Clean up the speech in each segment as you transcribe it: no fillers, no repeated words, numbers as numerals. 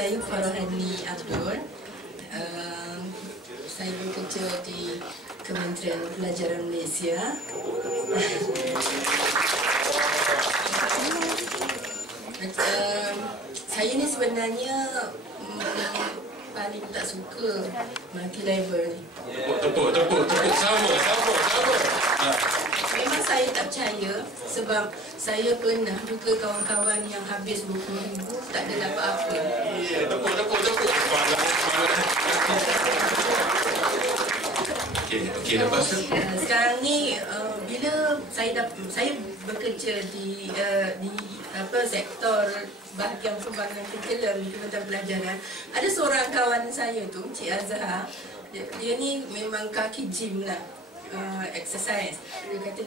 saya Farhani Abdul. Saya bekerja di Kementerian Pelajaran Malaysia. Saya ni sebenarnya paling tak suka multi-level ni. Tepuk. Sama. Memang saya tak percaya sebab saya pernah juga kawan-kawan yang habis RM20,000 tak ada dapat apa. Tepuk. Okey, lepas tu. Sekarang ni bila saya bekerja di sektor bahagian pembangunan curriculum di Kementerian Pelajaran, ada seorang kawan saya tu, Cik Azhar, dia ni memang kaki gym lah, exercise. Dia kata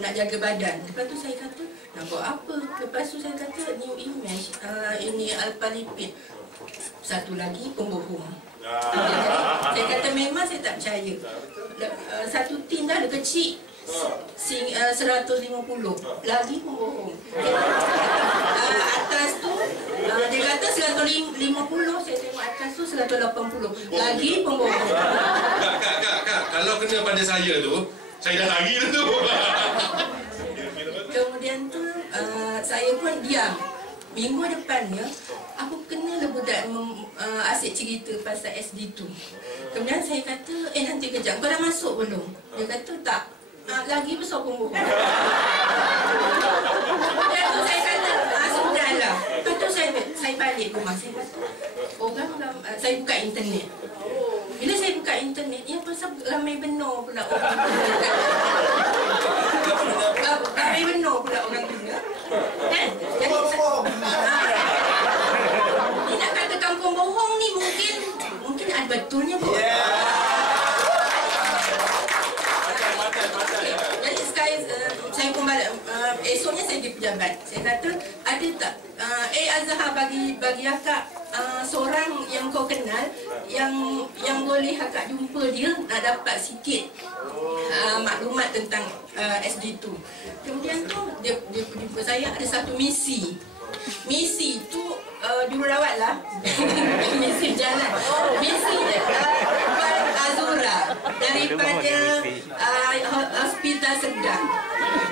nak jaga badan. Lepas tu saya kata nak buat apa? Lepas tu saya kata new image, ini alpha lipid. Satu lagi pembohong. Saya kata memang saya tak percaya. Satu tin dah ada kecil 150 lagi pembohong. Atas tu dia kata 150, saya tengok atas tu 180 lagi pembohong. Kak, kalau kena pada saya tu, saya dah lari dah tu. Kemudian tu saya pun diam. Minggu depannya aku kenal budak asyik cerita pasal SD tu. Kemudian saya kata, nanti kejap, kau dah masuk belum? Dia kata tak. Lagi besar pembohong. Kemudian tu saya kata, sudahlah. Lepas tu saya balik rumah. Saya kata, saya buka internet. Bila saya buka internet, ya pasal ramai benar pula orang guna. Ramai benar pula orang guna. Kan? Jadi ni nak kata kampung bohong ni mungkin ada betulnya pun. Jadi sekarang saya pun balik, esoknya saya di pejabat. Saya kata ada tak Azhar bagi akak seorang yang kau kenal yang boleh akak jumpa dia nak dapat sikit maklumat tentang SD tu. Kemudian tu dia jumpa saya, ada satu misi tu jururawat lah. Misi jalan. Misi Puan Azura daripada Hospital Sedang.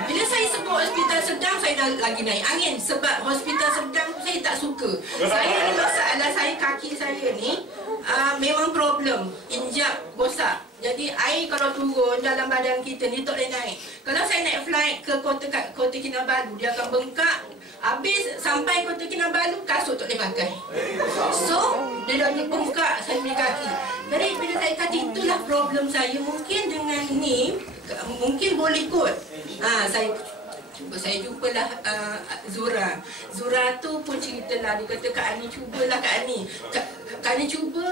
Bila saya sebut Hospital Sedang, saya dah lagi naik angin sebab Hospital Sedang saya tak suka. Saya ni masalah saya, kaki saya ni memang problem, injak rosak. Jadi air kalau turun dalam badan kita ni tak boleh naik. Kalau saya naik flight ke Kota Kinabalu, dia akan bengkak. Habis sampai Kota Kinabalu, kasut tak boleh pakai. So, dia dah bengkak saya punya kaki. Jadi bila saya kata itulah problem saya, mungkin dengan ni mungkin boleh kot. Saya jumpalah Zura tu pun ceritalah. Dia kata, Kak Ani cubalah Kak Ani. Kak Ani cuba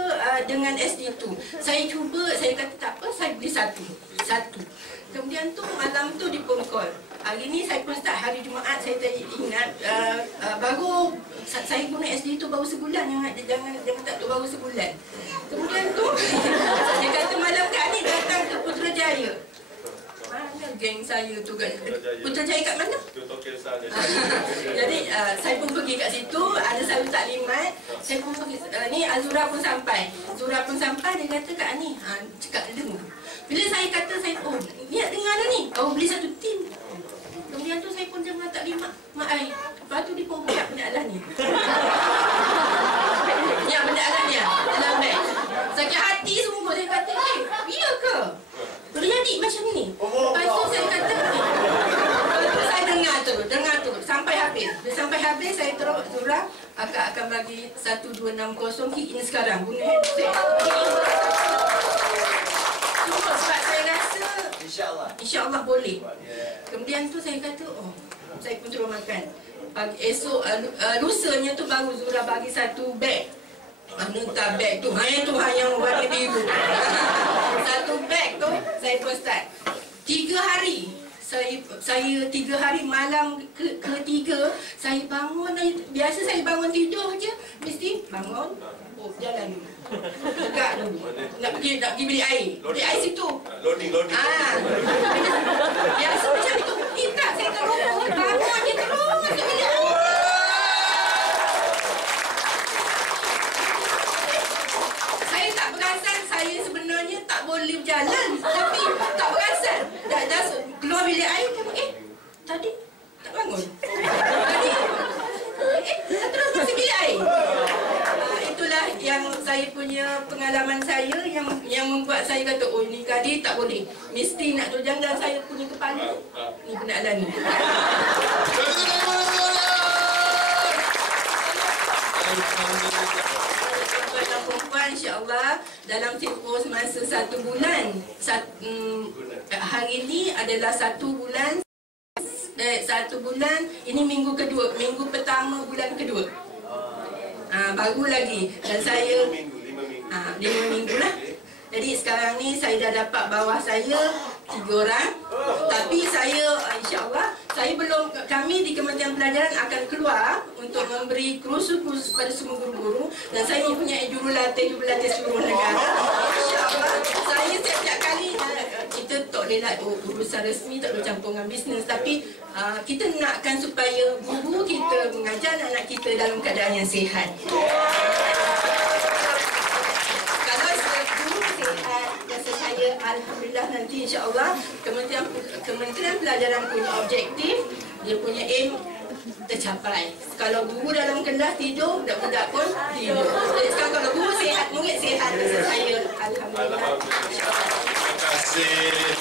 dengan SD tu. Saya cuba, saya kata tak apa, saya beli satu. Kemudian tu malam tu di phone call. Hari ni saya pun start hari Jumaat, saya tak ingat baru saya guna SD tu baru sebulan. Jangan tak tu baru sebulan. Kemudian tu dia kata malam Kak Ani datang ke Putrajaya. Mana geng saya tu kat Putrajaya kat mana? Jadi saya pun pergi kat situ, ada satu taklimat. Saya pun pergi, ni Azura pun sampai. Dia kata Kak Ani, cakap dengar. Bila saya kata ni nak dengar dah ni. Beli satu tin. Kemudian tu saya pun dengar taklimat mak ai. Lepas tu dia pun buka pendalan ni. Ya, pendalan ni dalam beg. Sakit hati semua. Saya kata, iya ke? Boleh jadi macam ni. Lepas tu saya kata, saya dengar tu sampai habis. Sampai habis saya terus Zura, akak akan bagi 1260 key in sekarang. Guna handset. Sebab saya rasa InsyaAllah boleh. Kemudian tu saya kata, saya pun terus makan. Esok, lusanya tu baru Zura bagi satu beg. Mana tak beg tu? Tuhan yang warna biru. Satu beg tu, saya pun start. 3 hari. Saya 3 hari malam ketiga, saya bangun. Biasa saya bangun tidur je, mesti bangun. Jalan dulu. Tegak dulu. Nak pergi beli air. Beli air situ. Loading. Biasa macam itu. Tak, saya terus bangun je terus. tak boleh berjalan. Tapi tak perasan. Dah keluar bilik air, tengok, tadi tak bangun. Tadi, terus masuk bilik air. Itulah yang saya punya pengalaman saya yang membuat saya kata, oh ni tadi tak boleh. Mesti nak tujang dalam saya punya kepala. Ni penaklah ni. Perempuan insya-Allah dalam tempoh masa 1 bulan. Hari ini adalah 1 bulan. 1 bulan, ini minggu kedua, minggu pertama bulan kedua. Baru lagi. Dan saya 5 minggu lah. Jadi sekarang ni saya dah dapat bawah saya 3 orang. Tapi saya insya-Allah kami di Kementerian Pelajaran akan keluar untuk memberi kursus-kursus pada semua guru-guru, dan saya mempunyai jurulatih seluruh negara. InsyaAllah saya setiap kali kita tak boleh lah urusan resmi, tak boleh campur dengan bisnes, tapi kita nakkan supaya guru kita mengajar anak kita dalam keadaan yang sihat. Kalau guru sihat, rasa saya alhamdulillah nanti insya-Allah Kementerian Pelajaran punya objektif, dia punya aim tercapai. Kalau guru dalam kelas tidur, budak-budak pun tidur. Jadi sekarang kalau guru sihat, murid sihat, rasa saya alhamdulillah. Terima kasih.